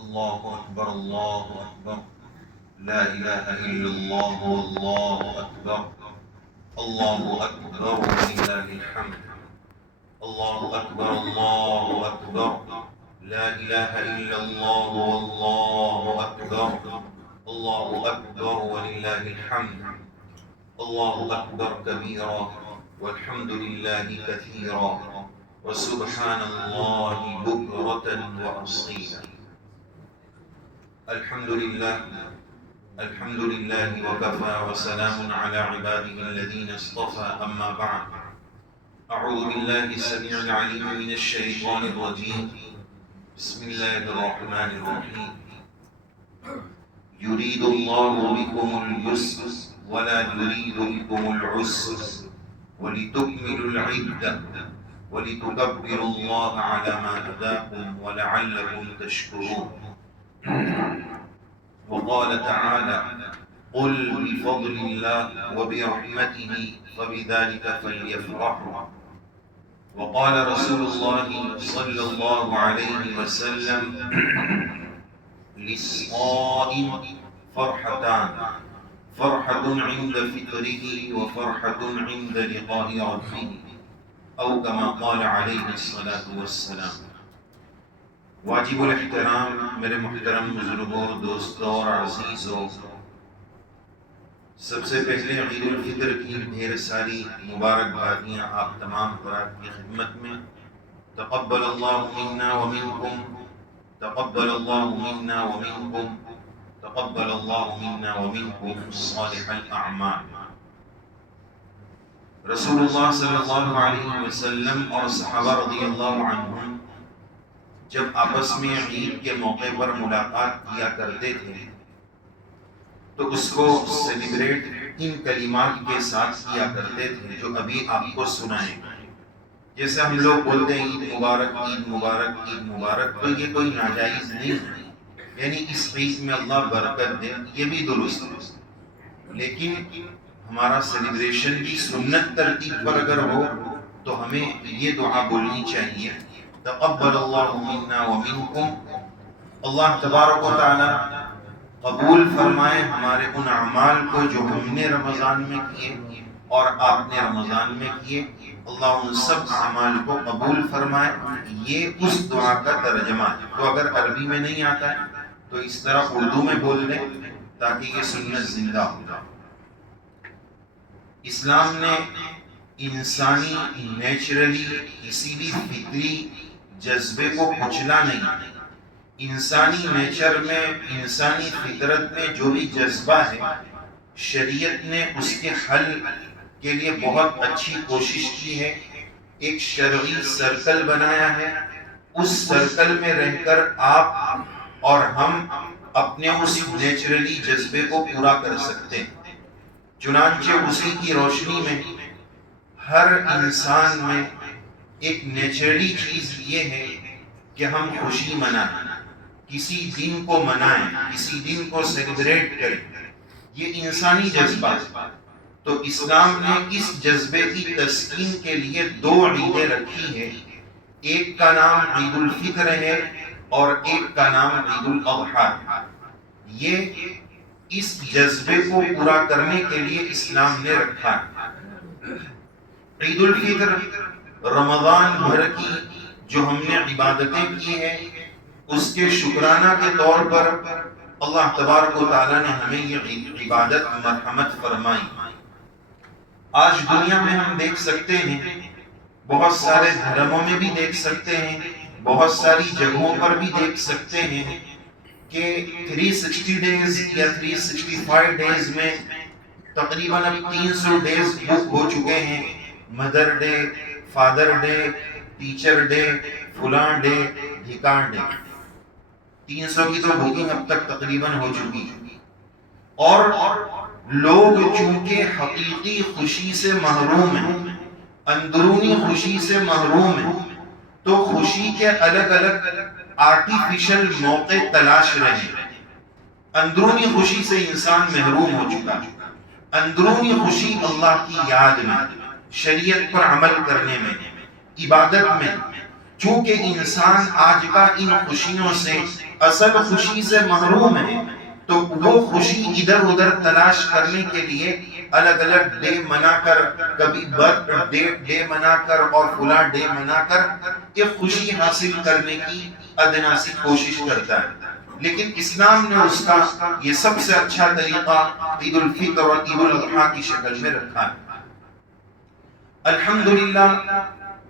الله أكبر الله أكبر لا إله إلا الله والله أكبر الله أكبر ولله الحمد الله أكبر الله أكبر لا إله إلا الله والله أكبر الله أكبر ولله الحمد الله أكبر كبيرا والحمد لله كثيرا وسبحان الله بكرة وأصيلا. الحمد لله وكفى وسلام على عباده الذين اصطفى أما بعد. أعوذ بالله السميع العليم من الشيطان الرجيم. بسم الله الرحمن الرحيم. يريد الله بكم اليسر ولا يريد بكم العسر ولتكملوا العدة ولتكبروا الله على ما هداكم ولعلكم تشكرون. وقال تعالى: قل بفضل الله وبرحمته فبذلك فليفرحوا. وقال رسول الله صلى الله عليه وسلم: للصائم فرحتان، فرحة عند فطره وفرحة عند لقاء ربه، أو كما قال عليه الصلاة والسلام. واجب الاحترام میرے محترم بزرگوں، دوستوں اور عزیزوں، سب سے پہلے عید الفطر کی ڈھیر ساری مبارکبادیاں آپ تمام حضرات کی خدمت میں. تقبل اللہ منا ومنکم، تقبل اللہ منا ومنکم، تقبل اللہ منا ومنکم صالح الاعمال. رسول اللہ صلی اللہ علیہ وسلم اور صحابہ رضی اللہ عنہم جب آپس میں عید کے موقع پر ملاقات کیا کرتے تھے تو اس کو سیلیبریٹ ان کلمات کے ساتھ کیا کرتے تھے جو ابھی آپ کو سنائیں. جیسے ہم لوگ بولتے ہیں عید مبارک عید مبارک عید مبارک، تو یہ کوئی ناجائز نہیں ہے، یعنی اس عید میں اللہ برکت دے، یہ بھی درست ہے. لیکن ہمارا سیلیبریشن بھی سنت ترتیب پر اگر ہو تو ہمیں یہ دعا بولنی چاہیے: تقبل اللہ منا ومنکم. اللہ تبارک و تعالی قبول فرمائے ہمارے ان اعمال کو جو ہم نے رمضان میں کیے اور آپ نے رمضان میں کیے. اللہ ان سب اعمال کو قبول فرمائے. یہ اس دعا کا ترجمہ ہے. تو اگر عربی میں نہیں آتا ہے تو اس طرح اردو میں بول لیں تاکہ یہ سنت زندہ ہو. اسلام نے انسانی نیچرلی کسی بھی فطری جذبے کو کچلا نہیں. انسانی نیچر میں، انسانی فطرت میں جو بھی جذبہ ہے، شریعت نے اس کے حل کے لیے بہت اچھی کوشش کی ہے. ایک شرعی سرکل بنایا ہے. اس سرکل میں رہ کر آپ اور ہم اپنے اس نیچرلی جذبے کو پورا کر سکتے ہیں. چنانچہ اسی کی روشنی میں ہر انسان میں ایک نیچرلی چیز یہ ہے کہ ہم خوشی منائیں، کسی دن کو منائیں، کسی دن کو سیلیبریٹ کریں. یہ انسانی جذبہ ہے. تو اسلام نے اس جذبے کی تسکین کے لیے 2 عیدیں رکھی ہے. ایک کا نام عید الفطر ہے اور ایک کا نام عید الاضحیٰ. یہ اس جذبے کو پورا کرنے کے لیے اسلام نے رکھا ہے. عید الفطر رمضان بھر کی جو ہم نے عبادتیں کی ہیں اس کے شکرانہ کے طور پر اللہ تبارک و تعالیٰ نے ہمیں یہ عبادت مرحمت فرمائی. آج دنیا میں ہم دیکھ سکتے ہیں، بہت سارے دھرموں میں بھی دیکھ سکتے ہیں، بہت ساری جگہوں پر بھی دیکھ سکتے ہیں کہ 360 ڈیز یا 365 ڈیز میں تقریباً 300 ڈیز بک ہو چکے ہیں. Mother day, father day, teacher day, فلاں ڈے، ڈھکان ڈے، 300 کی تو بکنگ اب تک تقریباً ہو چکی. اور لوگ چونکہ حقیقی خوشی سے محروم ہیں، اندرونی خوشی سے محروم ہیں، تو خوشی کے الگ الگ آرٹیفیشل موقع تلاش رہے ہیں. اندرونی خوشی سے انسان محروم ہو چکا. اندرونی خوشی اللہ کی یاد میں، شریعت پر عمل کرنے میں، عبادت میں. چونکہ انسان آج کا ان خوشیوں سے اصل خوشی سے محروم ہے، تو وہ خوشی ادھر ادھر تلاش کرنے کے لیے الگ الگ ڈے منا کر، کبھی برتھ ڈے منا کر اور فلاں ڈے منا کر ایک خوشی حاصل کرنے کی ادنا سی کوشش کرتا ہے۔ لیکن اسلام نے اس کا یہ سب سے اچھا طریقہ عید الفطر اور عید الاضحیٰ کی شکل میں رکھا ہے۔ الحمدللہ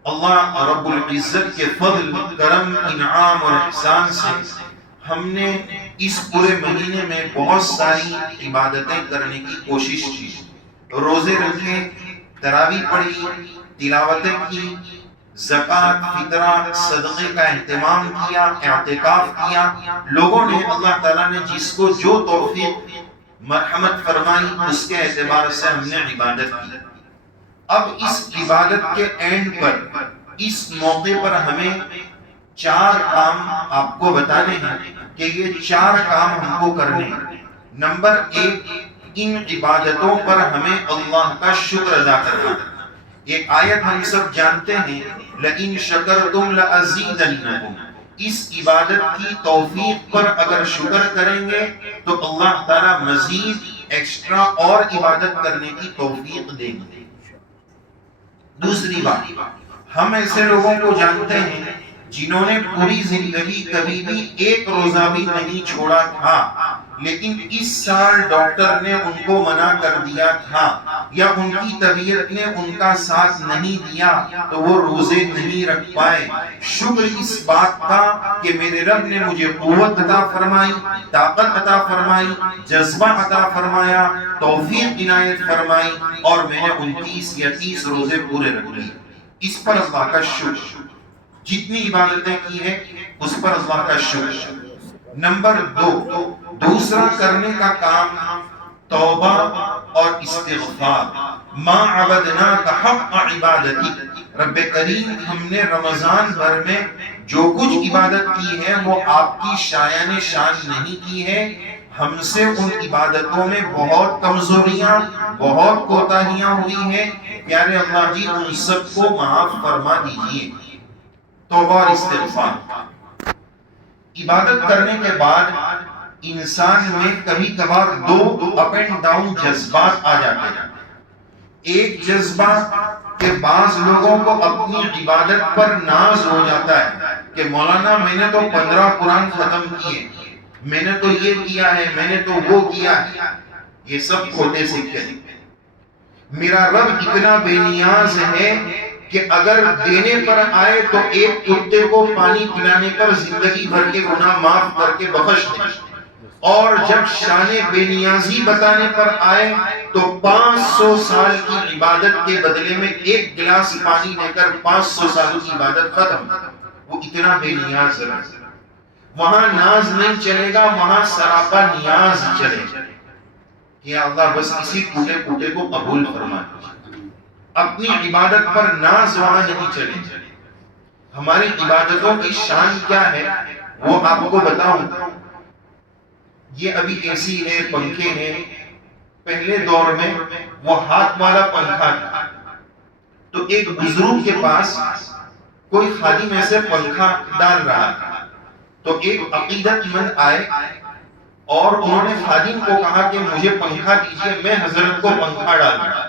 اللہ رب العزت کے فضل، کرم، انعام اور احسان سے ہم نے اس پورے مہینے میں بہت ساری عبادتیں کرنے کی کوشش کی، روزے رکھے، تراویح پڑھی، تلاوتیں کی، زکوٰۃ، فطرہ، صدقے کا اہتمام کیا، اعتکاف کیا۔ لوگوں نے، اللہ تعالیٰ نے جس کو جو توفیق مرحمت فرمائی اس کے اعتبار سے ہم نے عبادت کی۔ اب اس عبادت کے اینڈ پر، اس موقع پر ہمیں 4 کام آپ کو بتانے ہیں کہ یہ 4 کام ہم کو کرنے ہیں۔ نمبر 1، ان عبادتوں پر ہمیں اللہ کا شکر ادا کرنا۔ ایک آیت ہم سب جانتے ہیں، لَإِن شَكَرْتُمْ لَأَزِيدَنَّكُمْ۔ اس عبادت کی توفیق پر اگر شکر کریں گے تو اللہ تعالیٰ مزید ایکسٹرا اور عبادت کرنے کی توفیق دیں گے۔ دوسری بات، ہم ایسے لوگوں کو جانتے ہیں جنہوں نے پوری زندگی کبھی بھی ایک روزہ بھی نہیں چھوڑا تھا، لیکن اس سال ڈاکٹر نے ان کو منع کر دیا تھا یا ان کی طبیعت نے ان کا ساتھ نہیں دیا تو وہ روزے نہیں رکھ پائے۔ شکر اس بات کا کہ میرے رب نے مجھے قوت عطا فرمائی، طاقت عطا فرمائی، جذبہ عطا فرمایا، توفیق عنایت فرمائی اور میں نے 29 یا 30 روزے پورے رکھ لیے۔ اس پر اللہ کا شکر، جتنی عبادتیں کی ہیں اس پر اللہ کا شکر۔ نمبر 2، دوسرا کرنے کا کام توبہ اور استغفار۔ ما عبدناک حق عبادتی، رب کریم ہم نے رمضان بھر میں جو کچھ عبادت کی ہے وہ آپ کی شایان شان نہیں کی ہے۔ ہم سے ان عبادتوں میں بہت کمزوریاں، بہت کوتاہیاں ہوئی ہیں، پیارے اللہ جی ان سب کو معاف فرما دیجئے۔ توبہ اور استغفار۔ عبادت کرنے کے بعد انسان میں کبھی کبھار 2 اپ اینڈ ڈاؤن جذبات آ جاتے ہیں۔ ایک جذبہ کہ بعض لوگوں کو اپنی عبادت پر ناز ہو جاتا ہے کہ مولانا میں نے تو 15 قرآن ختم کیے، میں نے تو یہ کیا ہے، میں نے تو وہ کیا ہے۔ یہ سب کھوٹے سکے۔ میرا رب اتنا بے نیاز ہے کہ اگر دینے پر آئے تو ایک کتے کو پانی پلانے پر زندگی بھر کے گناہ معاف کر کے بخش دے، اور جب شان بے نیازی بتانے پر آئے تو 500 سال کی عبادت کے بدلے میں 1 گلاس پانی لے کر 500 سال کی عبادت ختم۔ وہ اتنا بے نیاز ہے۔ وہاں ناز نہیں چلے گا، وہاں سراپا نیاز چلے گا کہ اللہ بس اسی ٹوٹے کو قبول فرما۔ اپنی عبادت پر ناز وہاں نہیں چلے۔ ہماری عبادتوں کی شان کیا ہے وہ آپ کو بتاؤں۔ یہ ابھی اے سی ہے، پنکھے ہیں۔ پہلے دور میں وہ ہاتھ والا پنکھا تھا، تو ایک بزرگ کے پاس کوئی خادم میں سے پنکھا ڈال رہا تھا، تو ایک عقیدت مند آئے اور انہوں نے خادم کو کہا کہ مجھے پنکھا دیجئے، میں حضرت کو پنکھا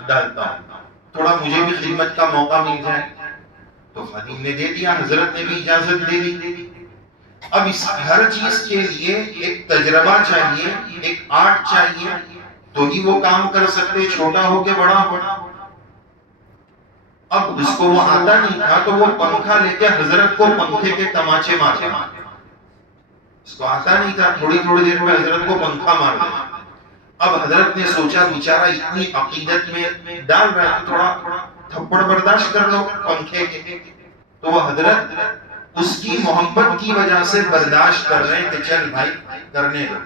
ڈالتا ہوں، تھوڑا مجھے بھی خدمت کا موقع مل جائے۔ تو خادم نے دے دیا، حضرت نے بھی اجازت دے دی۔ اب اس ہر چیز کے لیے ایک تجربہ چاہیے، ایک آرٹ چاہیے، تو ہی وہ کام کر سکتے، چھوٹا ہو کے بڑا ہو۔ اب اس کو وہ آتا نہیں تھا تو وہ پنکھا لے کے حضرت کو پنکھے کے تماچے مارتا، اس کو آتا نہیں تھا، تھوڑی دیر میں حضرت کو پنکھا مار دیا۔ اب حضرت نے سوچا بیچارہ اتنی عقیدت میں ڈال رہا ہے، تھوڑا تھپڑ برداشت کر لو پنکھے کے۔ تو وہ حضرت اس کی محبت کی وجہ سے برداشت کر رہے ہیں کہ چل بھائی کرنے دو۔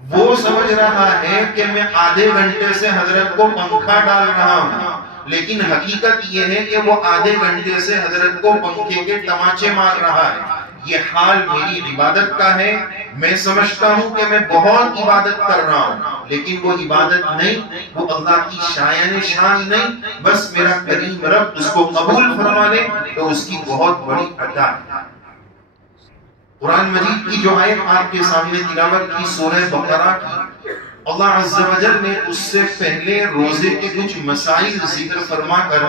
وہ سمجھ رہا ہے کہ میں آدھے گھنٹے سے حضرت کو پنکھا ڈال رہا ہوں، لیکن حقیقت یہ ہے کہ وہ آدھے گھنٹے سے حضرت کو پنکھے کے تماچے مار رہا ہے۔ یہ حال میری عبادت کا ہے، میں سمجھتا ہوں کہ میں بہت عبادت کر رہا ہوں، لیکن وہ عبادت نہیں، وہ اللہ کی شایان شان نہیں، بس میرا کریم رب اس کو قبول فرما لے تو اس کی بہت بڑی عطا ہے۔ قرآن مجید کی جو آیت آپ کے سامنے تلاوت کی سورہ بقرہ کی، اللہ عز و جل نے اس سے پہلے روزے کے کچھ مسائل ذکر فرما کر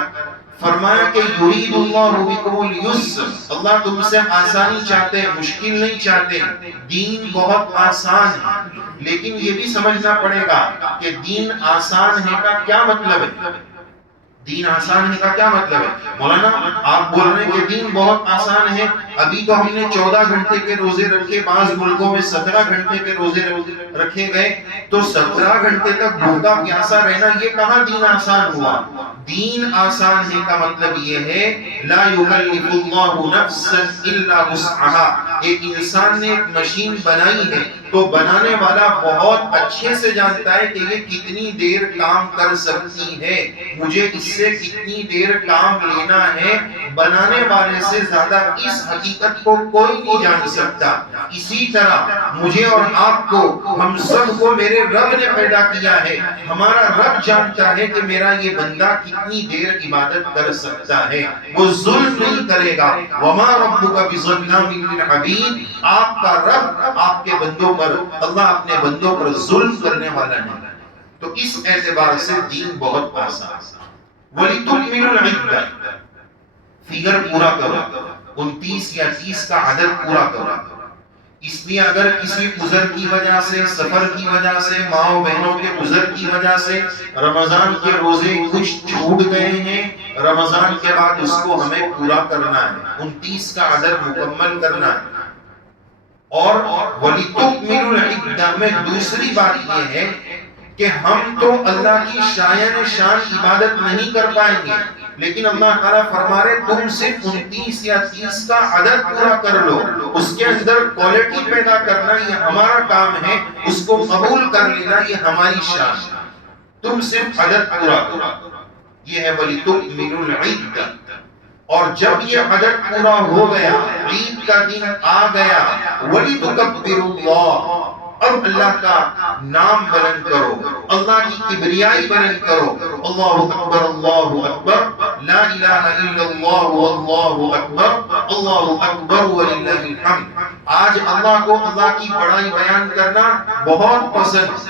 فرمایا کہ یرید اللہ بکم اليسر، اللہ تم سے آسانی چاہتے ہیں، مشکل نہیں چاہتے، دین بہت آسان ہے۔ لیکن یہ بھی سمجھنا پڑے گا کہ دین آسان ہے کا کیا مطلب ہے؟ دین آسان ہے کا کیا مطلب ہے؟ مولانا آپ بول رہے ہیں کہ دین بہت آسان ہے، ابھی تو ہم نے 14 گھنٹے کے روزے رکھے، بعض ملکوں میں 17 گھنٹے کے روزے رکھے گئے، تو 17 گھنٹے تک بھوکا پیاسا رہنا یہ کہاں دین آسان ہوا؟ دین آسان ہے کا مطلب یہ ہے لا یکلف اللہ نفسا الا وسعها، ایک انسان نے ایک مشین بنائی ہے تو بنانے والا بہت اچھے سے جانتا ہے کہ یہ کتنی دیر کام کر سکتی ہے، مجھے اس سے کتنی دیر کام لینا ہے، بنانے والے سے زیادہ اس حقیقت کو کوئی نہیں جان سکتا۔ اسی طرح مجھے اور آپ کو، ہم سب کو میرے رب نے پیدا کیا ہے، ہمارا رب جانتا ہے کہ میرا یہ بندہ کتنی دیر عبادت کر سکتا ہے، وہ ظلم نہیں کرے گا۔ وما ربک بظلام للعبید، آپ کا رب آپ کے بندوں پر، اللہ اپنے بندوں پر ظلم کرنے والا نہیں۔ تو اس اعتبار سے دین بہت آسان ہے۔ وَلِتُكْمِلُوا الْعِدَّةَ، فگر پورا کرو، 29 یا 30 کا عدد پورا کرو۔ اس لیے اگر کسی عذر کی وجہ سے، سفر کی وجہ سے، ماں و بہنوں کے عذر کی وجہ سے رمضان کے روزے کچھ چھوٹ گئے ہیں، رمضان کے بعد اس کو ہمیں پورا کرنا ہے، 29 کا عدد مکمل کرنا ہے۔ اور وَلِتُكْمِلُوا الْعِدَّةَ میں دوسری بات یہ ہے کہ ہم تو اللہ کی شایان شان عبادت نہیں کر پائیں گے، لیکن اللہ تعالیٰ فرما رہے تم صرف 29 یا 30 کا عدد پورا کر لو، اس کے اندر کوالٹی پیدا کرنا یہ ہمارا کام ہے، اس کو قبول کر لینا یہ ہماری شان ہے، تم صرف عدد پورا کرو۔ یہ ہے وَلِتُكْمِلُوا الْعِدَّةَ۔ اور جب یہ عدد پورا ہو گیا، عید کا دن آ گیا، وَلِتُكَبِّرُوا اللَّهَ، اب اللہ کا نام بلند کرو، اللہ کی کبریائی بلند کرو، اللہ اکبر اللہ اکبر، لا الہ الا اللہ واللہ اکبر، اللہ اکبر وللہ الحمد۔ آج اللہ کو اللہ کی بڑائی بیان کرنا بہت پسند۔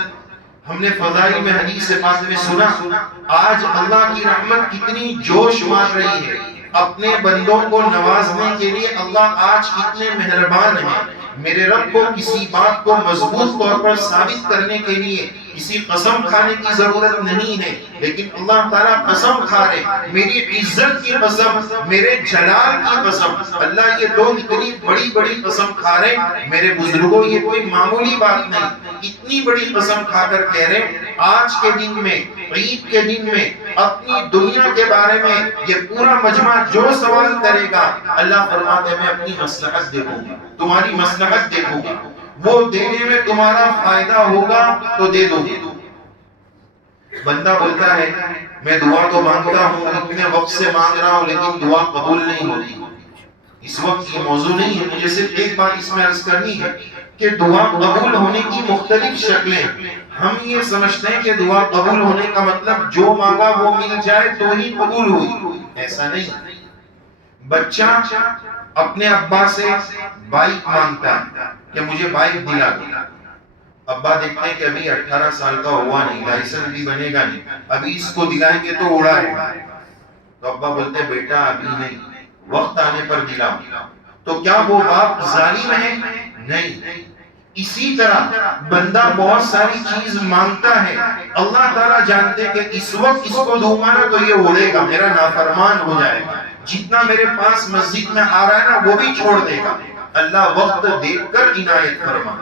ہم نے فضائل میں حدیث پاک میں سنا، آج اللہ کی رحمت کتنی جوش مار رہی ہے، اپنے بندوں کو نوازنے کے لیے اللہ آج کتنے مہربان ہیں۔ میرے رب کو کسی بات کو مضبوط طور پر ثابت کرنے کے لیے کسی قسم کھانے کی ضرورت نہیں ہے، لیکن اللہ تعالیٰ قسم کھا رہے، میری عزت کی قسم، میرے جلال کی قسم، اللہ یہ دو اتنی بڑی بڑی قسم کھا رہے۔ میرے بزرگوں یہ کوئی معمولی بات نہیں، اتنی بڑی قسم کھا کر کہہ رہے آج کے دن میں، عید کے دن میں اپنی دنیا کے بارے میں یہ پورا مجمع جو سوال کرے گا، اللہ فرماتے ہیں میں اپنی مصلحت دیکھوں گا، تمہاری مصلحت دیکھوں گا، وہ دینے میں تمہارا فائدہ ہوگا تو دے دو گے۔ بندہ بولتا ہے میں دعا تو مانگتا ہوں، اتنے وقت سے مانگ رہا ہوں، لیکن دعا قبول نہیں ہوتی۔ اس وقت یہ موضوع نہیں ہے، مجھے صرف ایک بات اس میں عرض کرنی ہے کہ دعا قبول ہونے کی مختلف شکلیں، ہم یہ سمجھتے ہیں کہ دعا قبول ہونے کا مطلب جو مانگا وہ مل جائے تو ہی قبول ہوئی، ایسا نہیں۔ بچہ اپنے ابا سے بائک مانگتا ہے کہ مجھے بائک دلا دو، ابا دیکھتے ہیں کہ ابھی 18 سال کا ہوا نہیں، لائسنس بھی بنے گا نہیں، ابھی اس کو دلائیں گے تو اڑائے گا، تو ابا بولتے بیٹا ابھی نہیں، وقت آنے پر دلاؤ۔ تو کیا وہ باپ ظالم ہے؟ نہیں۔ اسی طرح بندہ بہت ساری چیز مانگتا ہے، اللہ تعالیٰ جانتے کہ اس وقت اس کو دوں گا نا تو یہ اڑے گا، میرا نافرمان ہو جائے گا، جتنا میرے پاس مسجد میں آ رہا ہے نا وہ بھی چھوڑ دے گا۔ اللہ وقت دیکھ کر عنایت فرما۔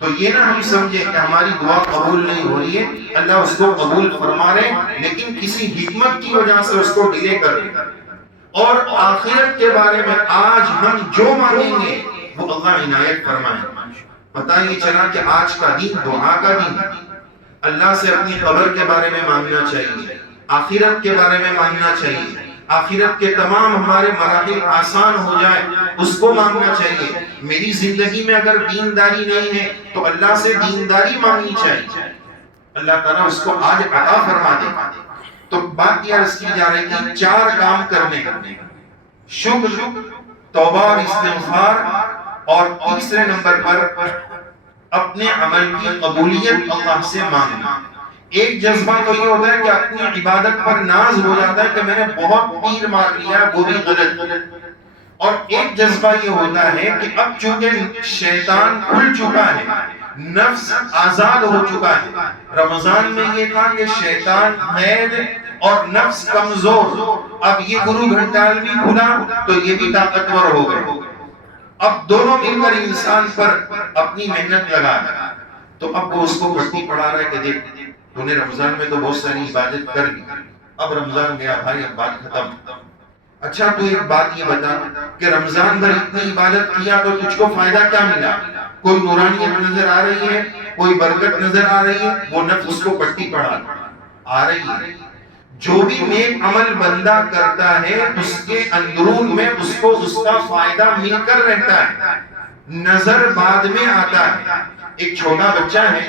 تو یہ نہ ہم سمجھے کہ ہماری دعا قبول نہیں ہو رہی ہے، اللہ اس کو قبول فرما رہے، لیکن کسی حکمت کی وجہ سے اس کو ڈیلے کر رہے۔ اور آخرت کے بارے میں آج ہم جو مانگیں گے وہ اللہ عنایت فرمائے۔ پتہ نہیں چلا کہ آج کا دن دعا کا دن، اللہ سے اپنی قبر کے بارے میں مانگنا چاہیے، آخرت کے بارے میں مانگنا چاہیے، آخرت کے تمام ہمارے مراحل آسان ہو جائے، اس کو مانگنا چاہیے۔ میری زندگی میں اگر دینداری نہیں ہے تو اللہ سے دینداری مانگنی چاہیے، اللہ تعالیٰ اس کو آج عطا فرما دے۔ تو بات یہ عرض کی جا رہی تھی 4 کام کرنے، شکر، توبہ اور استغفار، اور تیسرے نمبر پر اپنے عمل کی قبولیت اللہ سے مانگنا۔ ایک جذبہ تو یہ ہوتا ہے کہ اپنی عبادت پر ناز ہو جاتا ہے کہ میں نے بہت تیر مار لیا، وہ بھی غلط، اور ایک جذبہ یہ ہوتا ہے کہ اب چونکہ شیطان کھل چکا ہے، نفس آزاد ہو چکا ہے۔ رمضان میں یہ تھا کہ شیطان قید اور نفس کمزور، اب یہ گرو گھنٹال بھی کھلا تو یہ بھی طاقتور ہو گئے۔ اب دونوں مل کر انسان پر اپنی محنت لگا، تو اب وہ اس کو پٹی پڑھا رہا ہے کہ دیکھ تو نے رمضان میں تو بہت ساری عبادت کر لی، اب رمضان گیا بھائی، اب بات ختم۔ اچھا تو ایک بات یہ بتا کہ رمضان بھر اتنی عبادت کیا تو تجھ کو فائدہ کیا ملا؟ کوئی نورانیت نظر آ رہی ہے، کوئی برکت نظر آ رہی ہے؟ وہ نفس اس کو پٹی پڑھا آ رہی ہے۔ جو بھی نیک عمل بندہ کرتا ہے اس کے اندرون میں اس کو اس کا فائدہ مل کر رہتا ہے، نظر بعد میں آتا ہے۔ ایک چھوٹا بچہ ہے،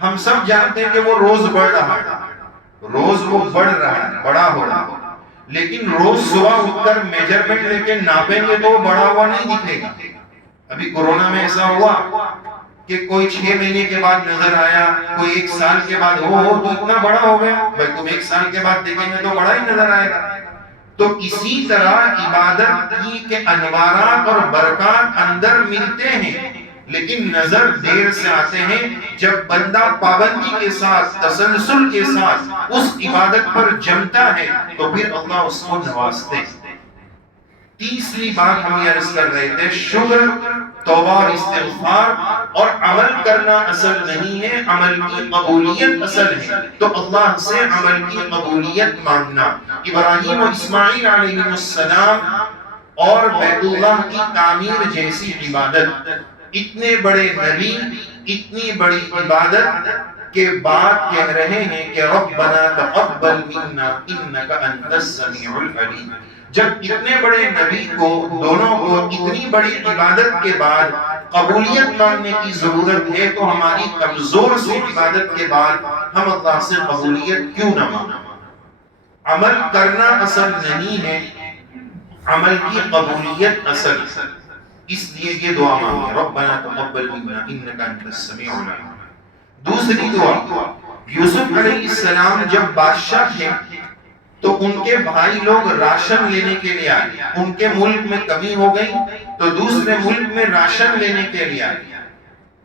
ہم سب جانتے ہیں کہ وہ روز بڑھ رہا ہے، روز وہ بڑھ رہا ہے، بڑا ہو رہا ہے، لیکن روز صبح اٹھ کر میجرمنٹ لے کے ناپیں گے تو وہ بڑا ہوا نہیں دکھے گا۔ ابھی کورونا میں ایسا ہوا کہ کوئی 6 مہینے کے بعد نظر آیا، کوئی 1 سال کے بعد ہو تو اتنا بڑا ہو گیا، بھائی تم 1 سال کے بعد دیکھیں گے تو بڑا ہی نظر آئے گا۔ تو اسی طرح عبادت کی کہ انوارات اور برکات اندر ملتے ہیں لیکن نظر دیر سے آتے ہیں۔ جب بندہ پابندی کے ساتھ، تسلسل کے ساتھ اس عبادت پر جمتا ہے تو پھر اللہ اس کو نوازتے ہیں۔ تیسری بات ہم یہ عرض کر رہے تھے، شکر، توبہ اور استغفار، اور عمل کرنا اصل نہیں ہے، عمل کی قبولیت اصل ہے۔ تو اللہ سے عمل کی قبولیت مانگنا۔ ابراہیم و اسماعیل علیہ السلام اور بیت اللہ کی تعمیر جیسی عبادت، اتنے بڑے نبی، اتنی بڑی عبادت کے بعد کہہ رہے ہیں کہ ربنا تقبل منا انک انت السمیع العلیم۔ جب اتنے بڑے نبی کو، دونوں کو اتنی بڑی عبادت کے بعد قبولیت مانگنے کی ضرورت ہے تو ہماری کمزور سی عبادت کے بعد ہم اللہ سے قبولیت کیوں نہ مانگیں؟ عمل کرنا اصل نہیں ہے، عمل کی قبولیت اصل۔ اس لیے یہ دعا مانگیں، ربنا تقبل منا انک انت السمیع العلیم۔ دوسری دعا، یوسف علیہ السلام جب بادشاہ تھے تو ان کے بھائی لوگ راشن لینے کے لیے آئے، ان کے ملک میں کمی ہو گئی تو دوسرے ملک میں راشن لینے کے لیے آئے۔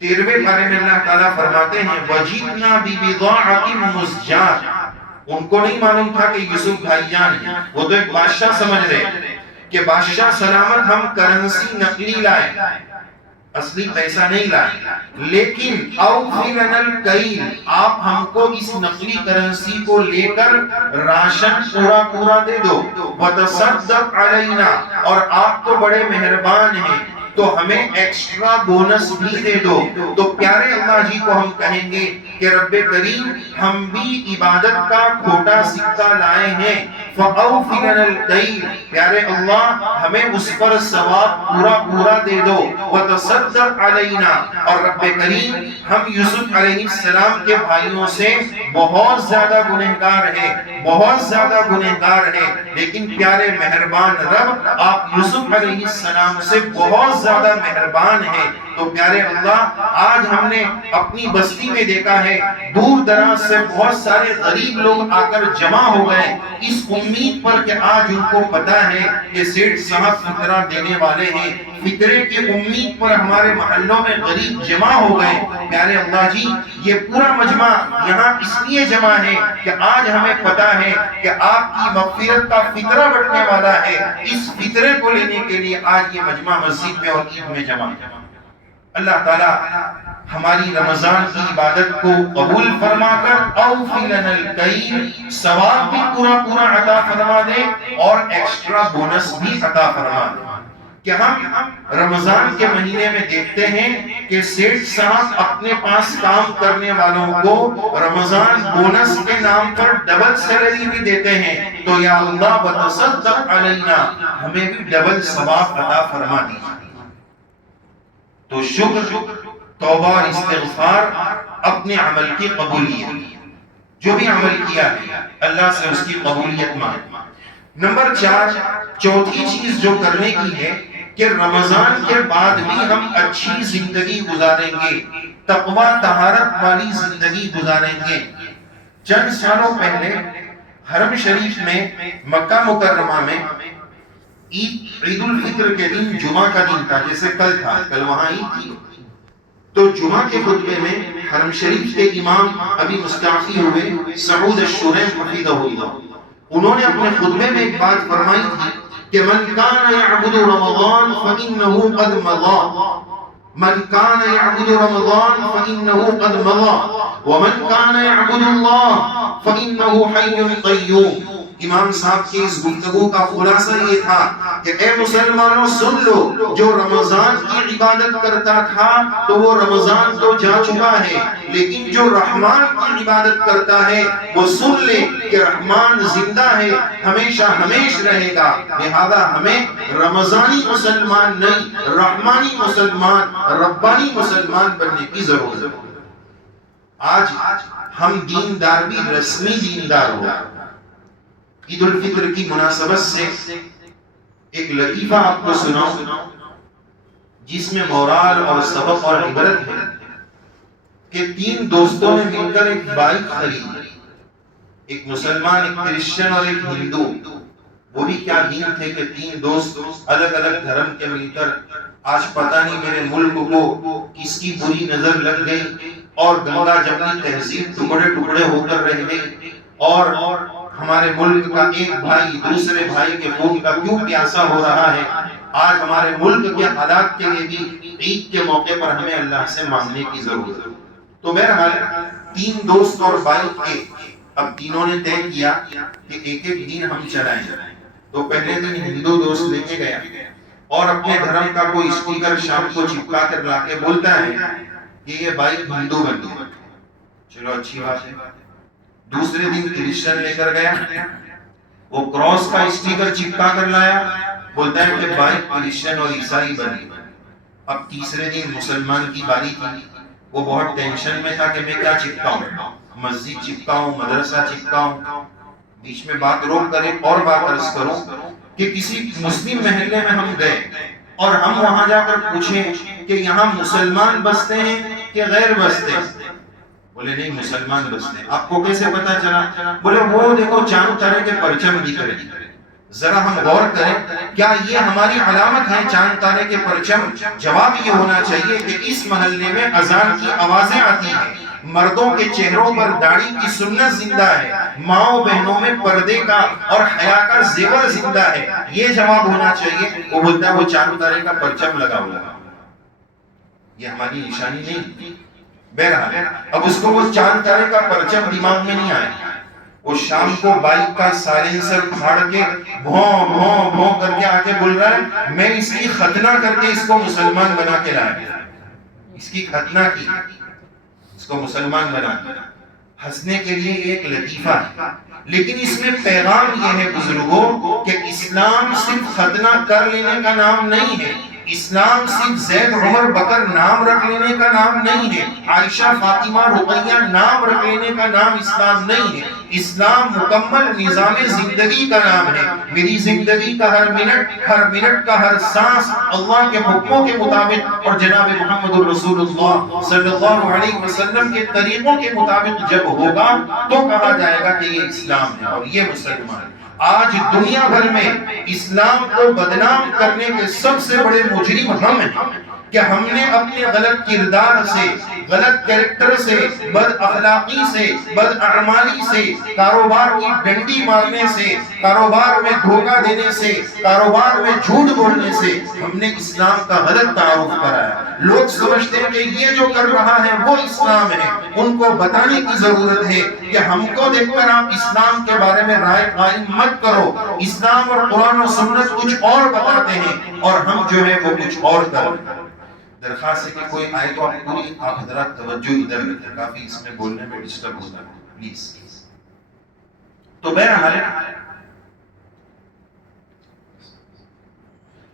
13ویں پارے میں اللہ تعالیٰ فرماتے ہیں وَجِئْنَا بِبِضَاعَةٍ مُزْجَاةٍ۔ ان کو نہیں معلوم تھا کہ یوسف بھائی جان ہیں، وہ تو ایک بادشاہ سمجھ رہے کہ بادشاہ سلامت ہم کرنسی نقلی لائے، اصلی پیسہ نہیں لائے، لیکن اوفی لنا الکیل، آپ ہم کو اس نقلی کرنسی کو لے کر راشن پورا دے دو، وتصدق علینا، اور آپ تو بڑے مہربان ہیں تو ہمیں ایکسٹرا بونس بھی دے دو۔ تو پیارے اللہ جی کو ہم کہیں گے کہ رب کریم ہم بھی عبادت کا کھوٹا سکہ لائے ہیں، فَأَوْفِ لَنَا الْكَيْلَ، پیارے اللہ ہمیں اس پر ثواب پورا دے دو، وَتَصَدَّقْ عَلَيْنَا، اور رب کریم ہم یوسف علیہ السلام کے بھائیوں سے بہت زیادہ گنہگار ہیں، لیکن پیارے مہربان رب آپ یوسف علیہ السلام سے بہت زیادہ مہربان ہیں۔ تو پیارے اللہ آج ہم نے اپنی بستی میں دیکھا ہے دور دراز سے بہت سارے غریب لوگ آ کر جمع ہو گئے، اس امید پر کہ آج ان کو پتا ہے کہ سیٹھ صاحب فطرہ دینے والے ہیں، فطرے کی امید پر ہمارے محلوں میں غریب جمع ہو گئے۔ پیارے اللہ جی یہ پورا مجمع یہاں اس لیے جمع ہے کہ آج ہمیں پتا ہے کہ آپ کی مغفرت کا فطرہ بڑھنے والا ہے، اس فطرے کو لینے کے لیے آج یہ مجمع مسجد میں اور عید میں جمع ہے۔ اللہ تعالیٰ ہماری رمضان کی عبادت کو قبول فرما کر اوفی لنا الکیل، ثواب بھی پورا عطا فرما دے اور ایکسٹرا بونس بھی عطا فرما دے۔ کہ ہم رمضان کے مہینے میں دیکھتے ہیں کہ سیٹھ صاحب اپنے پاس کام کرنے والوں کو رمضان بونس کے نام پر ڈبل سیلری بھی دیتے ہیں. تو یا اللہ وتصدق علینا، ہمیں بھی ڈبل ثواب عطا فرما دیجیے. تو شکر، توبہ اور استغفار، اپنے عمل کی قبولیت، جو بھی عمل کیا ہے اللہ سے اس کی قبولیت مانگ. نمبر 4، چوتھی چیز جو کرنے کی ہے کہ رمضان کے بعد بھی ہم اچھی زندگی گزاریں گے، تقوی طہارت والی زندگی گزاریں گے. چند سالوں پہلے حرم شریف میں مکہ مکرمہ میں عید الفطر کے دن جمعہ کا دن تھا، جیسے کل تھا، کل وہاں عید تھی. تو جمعہ کے خطبے میں حرم شریف کے امام ابھی مستعفی ہوئے سعود الشریف حفظہ اللہ، انہوں نے اپنے خطبے میں ایک بات فرمائی تھی کہ من کان یعبد رمضان فإنه قد مضى، من کان یعبد رمضان فإنه قد مضى، ومن کان یعبد اللہ فإنه حی قیوم. امام صاحب کی اس گفتگو کا خلاصہ یہ تھا کہ اے مسلمانوں سن لو، جو رمضان کی عبادت کرتا تھا تو وہ رمضان تو جا چکا ہے، لیکن جو رحمان کی عبادت کرتا ہے وہ سن لے کہ رحمان زندہ ہے، ہمیشہ ہمیش رہے گا. لہذا ہمیں رمضانی مسلمان نہیں، رحمانی مسلمان، ربانی مسلمان بننے کی ضرورت ہے. آج ہم دیندار بھی رسمی دیندار ہو. عید الفطر کی مناسبت سے ایک لطیفہ آپ کو سناؤں جس میں مورال اور سبق اور عبرت ہے کہ 3 دوستوں نے مل کر ایک بائک خریدی، ایک مسلمان، ایک کرسچن اور ایک ہندو. وہ بھی کیا دین تھے کہ 3 دوست الگ الگ دھرم کے مل کر، آج پتہ نہیں میرے ملک کو کس کی بری نظر لگ گئی اور گنگا جمنی تہذیب ٹکڑے ٹکڑے ہو کر رہ گئی، اور ہمارے ملک کا ایک بھائی دوسرے بھائی کے خون کا کیوں پیاسا ہو رہا ہے. آج ہمارے ملک کے حالات کے لیے بھی عید کے موقع پر ہمیں اللہ سے مانگنے کی ضرورت ہے. تو بہرحال 3 دوست اور بائک کے، اب تینوں نے طے کیا کہ ایک ایک دن ہم چلائیں. تو پہلے دن ہندو دوست لے کے گیا اور اپنے دھرم کا کوئی اسٹیکر شام کو چپکا کر لا کے بولتا ہے کہ یہ بائک ہندو بن گئی. چلو اچھی بات ہے. دوسرے دن کرسچن لے کر گیا، وہ کراس کا اسٹیکر چپکا کر لایا، بولتا ہے کہ بائک کرسچن اور عیسائی بنی. اب تیسرے دن مسلمان کی باری تھی، وہ بہت ٹینشن میں تھا کہ میں کیا چپکاؤں، مسجد چپکاؤں، مدرسہ چپکاؤں. بیچ میں بات روک کر ایک اور بات عرض کروں کہ کسی مسلم محلے میں ہم گئے اور ہم وہاں جا کر پوچھیں کہ یہاں مسلمان بستے ہیں کہ غیر بستے ہیں؟ بولے نہیں مسلمان بستے. آپ کو کیسے پتا چلا؟ بولے وہ دیکھو چاند تارے کے پرچم دکھ رہے. ذرا ہم غور کریں، کیا یہ ہماری علامت ہے چاند تارے کے پرچم؟ جواب یہ ہونا چاہیے کہ اس محلے میں اذان کی آوازیں آتی ہیں، مردوں کے چہروں پر داڑھی کی سنت زندہ ہے، ماؤں بہنوں میں پردے کا اور حیا کا زیور زندہ ہے. یہ جواب ہونا چاہیے. وہ بولتا ہے وہ چاند تارے کا پرچم لگا ہوا ہے. یہ ہماری نشانی نہیں. بہرحال اب اس کو وہ چاند تارے کا پرچم دماغ میں نہیں آیا. وہ شام کو بائک کا سائلنسر پھاڑ کے بھوں بھوں بھوں کر کے آگے بول رہا ہے میں اس کی ختنہ کر کے اس کو مسلمان بنا کے لایا. اس کی ختنہ کی، اس کو مسلمان بنا. ہنسنے کے لیے ایک لطیفہ ہے، لیکن اس میں پیغام یہ ہے بزرگوں کہ اسلام صرف ختنہ کر لینے کا نام نہیں ہے. اسلام صرف زید عمر بکر نام رکھ لینے کا نام نہیں ہے، عائشہ فاطمہ رقیہ نام رکھ لینے کا نام اسلام نہیں ہے. اسلام مکمل نظام زندگی کا نام ہے. میری زندگی کا ہر منٹ کا ہر سانس اللہ کے حکموں کے مطابق اور جناب محمد رسول اللہ صلی اللہ علیہ وسلم کے طریقوں کے مطابق جب ہوگا تو کہا جائے گا کہ یہ اسلام ہے اور یہ مسلمان ہے. آج دنیا بھر میں اسلام کو بدنام کرنے کے سب سے بڑے مجرم ہم ہیں کہ ہم نے اپنے غلط کردار سے، غلط کریکٹر سے، بد اخلاقی سے، بد اعمالی سے، کاروبار کی ڈنڈی مارنے سے، کاروبار میں دھوکہ دینے سے، کاروبار میں جھوٹ بولنے سے ہم نے اسلام کا غلط تعارف کرایا. لوگ سمجھتے ہیں کہ یہ جو کر رہا ہے وہ اسلام ہے. ان کو بتانے کی ضرورت ہے کہ ہم کو دیکھ کر آپ اسلام کے بارے میں رائے قائم مت مت کرو. اسلام اور قرآن و سنت کچھ اور بتاتے ہیں اور ہم جو ہے وہ کچھ اور کر. درخواست ہے کہ کوئی آئے تو آپ حضرات توجہ ادھر رکھیں, کافی اس میں بولنے میں ڈسٹرب ہوتا ہے پلیز. تو بہرحال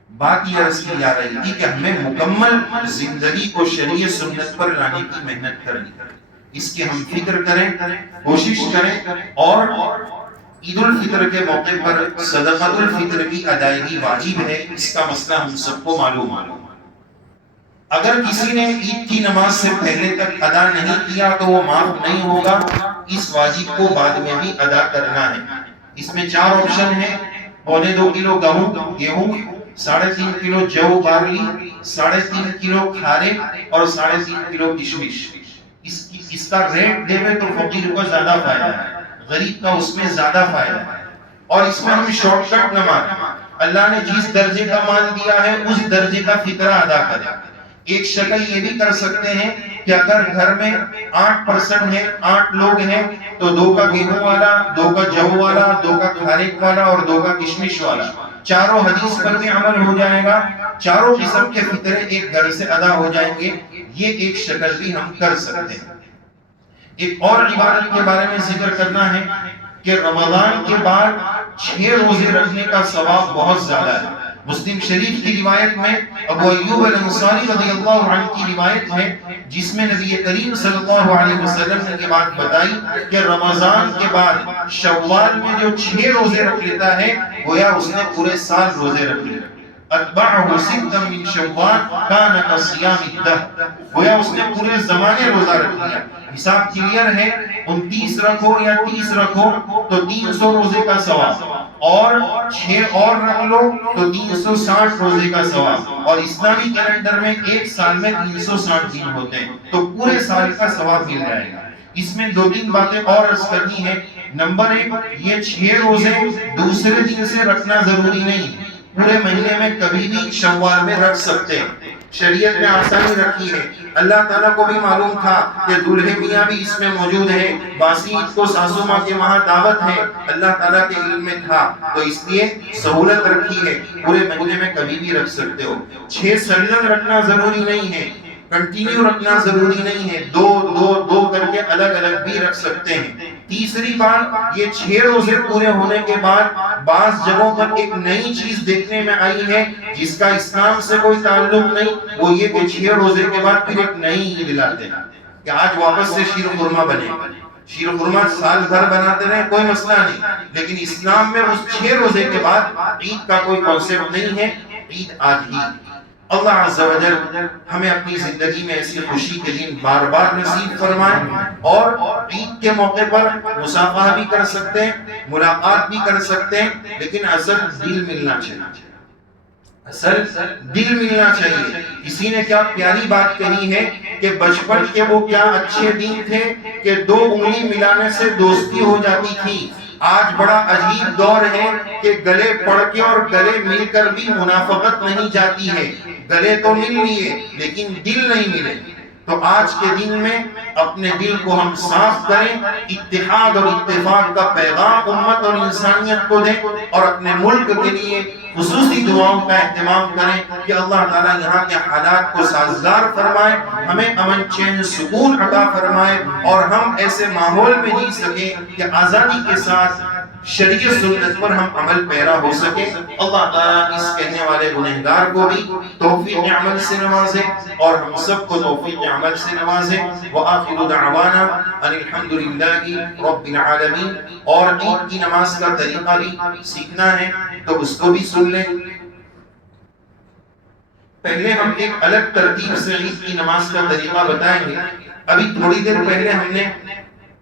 بات یہ عرض کی جا رہی تھی کہ ہمیں مکمل زندگی کو شریعت سنت پر لانے کی محنت کرنی, اس کی ہم فکر کریں, کوشش کریں. اور عید الفطر کے موقع پر صدقۃ الفطر کی ادائیگی واجب ہے, اس کا مسئلہ ہم سب کو معلوم ہے. اگر کسی نے عید کی نماز سے پہلے تک ادا نہیں کیا تو وہ معاف نہیں ہوگا, اس واجب کو بعد میں بھی ادا کرنا ہے. اس میں 4 آپشن ہیں: 2.25 کلو گیہوں, 3.5 کلو جو بارلی, 3.5 کلو کھارے اور 3.5 کلو کشمش. اس کا ریٹ دیوے تو فقیر کو زیادہ فائدہ ہے, غریب کا اس میں زیادہ فائدہ ہے. اور اس میں ہم شارٹ کٹ نہ مانیں, اللہ نے جس درجے کا مال دیا ہے اس درجے کا فطرہ ادا کریں. ایک شکل یہ بھی کر سکتے ہیں کہ اگر گھر میں 8% ہے, 8 لوگ ہیں, تو 2 کا گیہوں والا, 2 کا جو والا, 2 کا کھاریک والا اور 2 کا کشمش والا. چاروں حدیث پر بھی عمل ہو جائے گا, چاروں قسم کے فطرے ایک گھر سے ادا ہو جائیں گے. یہ ایک شکل بھی ہم کر سکتے ہیں. ایک اور عبادت کے بارے میں ذکر کرنا ہے کہ رمضان کے بعد 6 روزے رکھنے کا ثواب بہت زیادہ ہے. مسلم شریف کی روایت میں ابو ایوب الانصاری رضی اللہ عنہ کی روایت ہے جس میں نبی کریم صلی اللہ علیہ وسلم نے یہ بات بتائی کہ رمضان کے بعد شوال میں جو 6 روزے رکھ لیتا ہے گویا اس نے پورے سال روزے رکھ لیے. اتبعہ ستا من شوال کان کصیام الدہر, گویا اس نے پورے زمانے روزہ رکھ لیا. حساب کلیئر ہے, 29 رکھو یا 30 رکھو تو 300 روزے کا ثواب, اور 6 اور رکھ لو تو 360 روزے کا ثواب. اور اسلامی کیلنڈر میں ایک سال میں 360 دن ہوتے ہیں, تو پورے سال کا ثواب مل جائے گا. اس میں 2-3 باتیں اور عرض کرنی ہے. نمبر 1, یہ 6 روزے دوسرے دن سے رکھنا ضروری نہیں, پورے مہینے میں کبھی بھی شوال میں رکھ سکتے ہیں. شریعت نے آسانی رکھی ہے. اللہ تعالیٰ کو بھی معلوم تھا کہ دلہے میاں بھی اس میں موجود ہیں, باسی عید کو ساسو ماں کے وہاں دعوت ہے, اللہ تعالیٰ کے علم میں تھا, تو اس لیے سہولت رکھی ہے, پورے مہینے میں کبھی بھی رکھ سکتے ہو. 6 سلن رکھنا ضروری نہیں ہے, کنٹینیو رکھنا ضروری نہیں ہے, 2 کر کے الگ الگ بھی رکھ سکتے ہیں. تیسری بات, یہ 6 روزے پورے ہونے کے بعد بعض جگہوں پر ایک نئی چیز دیکھنے میں آئی ہے جس کا اسلام سے کوئی تعلق نہیں, وہ یہ کہ 6 روزے کے بعد پھر ایک نئی عید لاتے ہیں کہ آج واپس سے شیر خورما بنے. شیر خورما سال بھر بناتے رہے, کوئی مسئلہ نہیں, لیکن اسلام میں اس 6 روزے کے بعد عید کا کوئی کانسیپٹ نہیں ہے, عید آج ہی. اللہ عز و جل ہمیں اپنی زندگی میں ایسی خوشی کے دن بار بار نصیب فرمائے, اور عید کے موقع پر مصافحہ بھی کر سکتے ہیں, ملاقات بھی کر سکتے ہیں, لیکن اصل دل ملنا چاہیے, اصل دل ملنا چاہیے. کسی نے کیا پیاری بات کہی ہے کہ بچپن کے وہ کیا اچھے دن تھے کہ 2 انگلی ملانے سے دوستی ہو جاتی تھی. آج بڑا عجیب دور ہے کہ گلے پڑ کے اور گلے مل کر بھی منافقت نہیں جاتی ہے. گلے تو مل لیے لیکن دل نہیں ملے. تو آج کے دن میں اپنے دل کو ہم صاف کریں, اتحاد اور اتفاق کا پیغام امت اور انسانیت کو دیں, اور اپنے ملک کے لیے خصوصی دعاؤں کا اہتمام کریں کہ اللہ تعالیٰ یہاں کے حالات کو سازگار فرمائے, ہمیں امن چین سکون عطا فرمائے, اور ہم ایسے ماحول میں جی سکیں کہ آزادی کے ساتھ شریعت سنت پر ہم عمل پیرا ہو سکے. اللہ تعالیٰ اس کہنے والے گنہگار کو بھی توفیق عمل سے نوازے اور ہم سب کو توفیق عمل سے نوازے. وآخر دعوانا ان الحمدللہ رب العالمین. اور عید کی نماز کا طریقہ بھی سیکھنا ہے تو اس کو بھی سن لیں. پہلے ہم ایک الگ ترتیب سے عید کی نماز کا طریقہ بتائیں گے. ابھی تھوڑی دیر پہلے ہم نے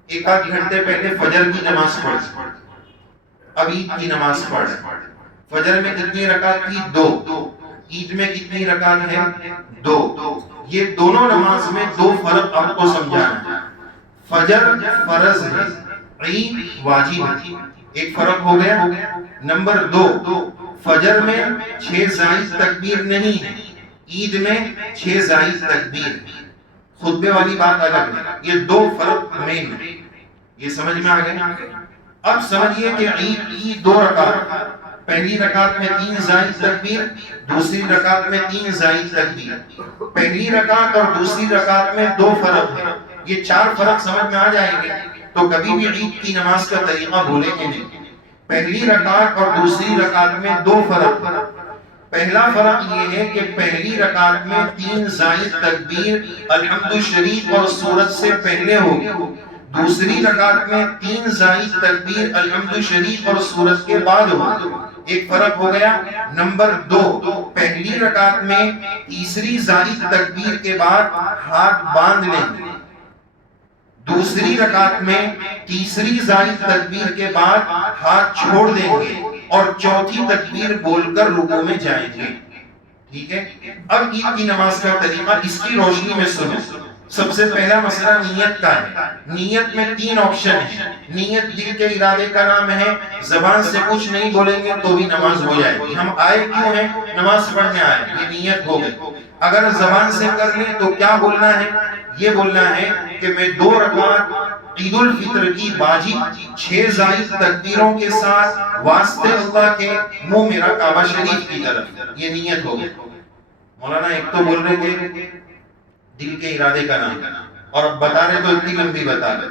1-8 گھنٹے پہلے فجر کی نماز پڑھی, اب عید کی نماز پڑھ. فجر میں کتنی رکعت تھی؟ 2. عید میں کتنی رکعت ہے؟ 2. یہ دونوں نماز میں 2 فرق آپ کو سمجھانا ہے. فجر فرض ہے, عید واجب ہے, ایک فرق ہو گیا. نمبر 2, فجر میں 6 زائد تکبیر نہیں ہے, عید میں 6 زائد تکبیر. خطبے والی بات الگ ہے, یہ 2 فرق مین ہے. یہ سمجھ میں آ گیا؟ اب سمجھیے کہ عید کی 2 رکعت، پہلی رکعت میں 3 زائد تکبیر، دوسری رکعت میں 3 زائد تکبیر، پہلی رکعت اور دوسری رکعت میں 2 فرق ہے، یہ 4 فرق سمجھ میں آ جائیں گے تو کبھی بھی عید کی نماز کا طریقہ بھولیں گے نہیں۔ پہلی رکعت اور دوسری رکعت میں 2 فرق، پہلا فرق یہ ہے کہ پہلی رکعت میں 3 زائد تکبیر الحمد شریف اور سورت سے پہلے ہوگی، دوسری رکعت میں 3 زائد تکبیر الحمد شریف اور سورت کے بعد ہوگی۔ ایک فرق ہو گیا۔ نمبر 2، پہلی رکعت میں تیسری زائد تکبیر کے بعد ہاتھ باندھ لیں گے، دوسری رکعت میں تیسری زائد تکبیر کے بعد ہاتھ چھوڑ دیں گے اور چوتھی تکبیر بول کر رکوع میں جائیں گے۔ ٹھیک ہے، اب عید کی نماز کا طریقہ اس کی روشنی میں سنو۔ سب سے پہلا مسئلہ نیت کا ہے۔ نیت میں 3 آپشن ہیں۔ نیت دل کے ارادے کا نام ہے، زبان سے کچھ نہیں بولیں گے تو بھی نماز ہو جائے گی۔ ہم آئے کیوں ہیں؟ نماز پڑھنے آئے، یہ نیت ہو گئی۔ اگر زبان سے کر لیں تو کیا بولنا ہے؟ یہ بولنا ہے کہ میں 2 رکعت عید الفطر کی واجب 6 زائد تکبیروں کے ساتھ واسطے اللہ کے منہ میرا کعبہ شریف کی طرف، یہ نیت ہو گئی۔ مولانا ایک تو بول رہے تھے دل کے ارادے کا نام، اور اب بتا رہے تو اتنی لمبی بتا رہے،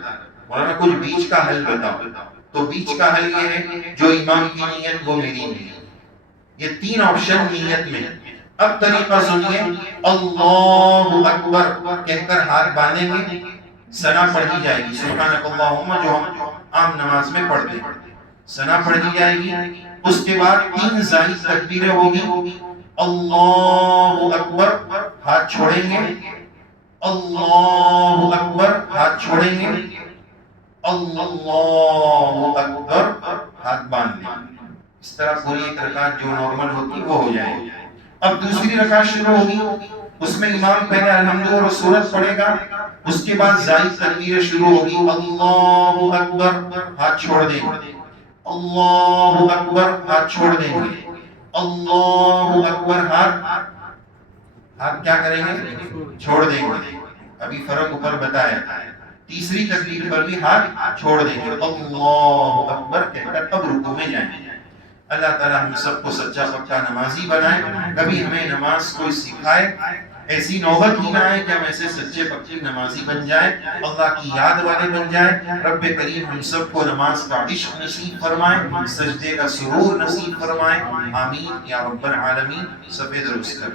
مولانا کچھ بیچ کا حل بتاؤ۔ تو بیچ کا حل یہ ہے جو امام کی نیت وہ میری نیت، یہ 3 آپشن نیت میں۔ اب طریقہ سنیے، اللہ اکبر کہہ کر ہاتھ باندھیں گے، ثنا پڑھی جائے گی، سبحانک اللہم، جو ہم عام نماز میں پڑھتے ہیں، ثنا پڑھی جائے گی۔ اس کے بعد 3 زائد تکبیریں ہوگی، اللہ اکبر، ہاتھ چھوڑیں گے، اللہ اکبر، ہاتھ چھوڑیں گے، اللہ اکبر، ہاتھ باندھ لیں۔ اس طرح پوری ایک رکعت جو نارمل ہوتی وہ ہو جائے گی۔ اب دوسری رکعت شروع ہوگی، اس میں امام پہلے الحمد اور سورت پڑھے گا، اس کے بعد زائد تکبیریں شروع ہوگی، اللہ اکبر، ہاتھ چھوڑ دیں گے، اللہ اکبر، ہاتھ چھوڑ دیں گے، اللہ اکبر، ہاتھ کیا کریں گے؟ چھوڑ دیں گے۔ ابھی فرق اوپر بتایا۔ تیسری تکبیر پر بھی ہاتھ چھوڑ دیں گے، اللہ اکبر کہہ کر اب رکوع میں جائیں گے۔ اللہ تعالیٰ ہم سب کو سچا پکا نمازی بنائے، کبھی ہمیں نماز کوئی سکھائے، ایسی نوبت ہی نہ آئے کہ ہم ایسے سچے پکے نمازی بن جائیں، اللہ کی یاد والے بن جائیں۔ رب کریم ہم سب کو نماز کا عشق نصیب فرمائے، سجدے کا سرور نصیب فرمائے، آمین یا رب العالمین۔ سب درست کر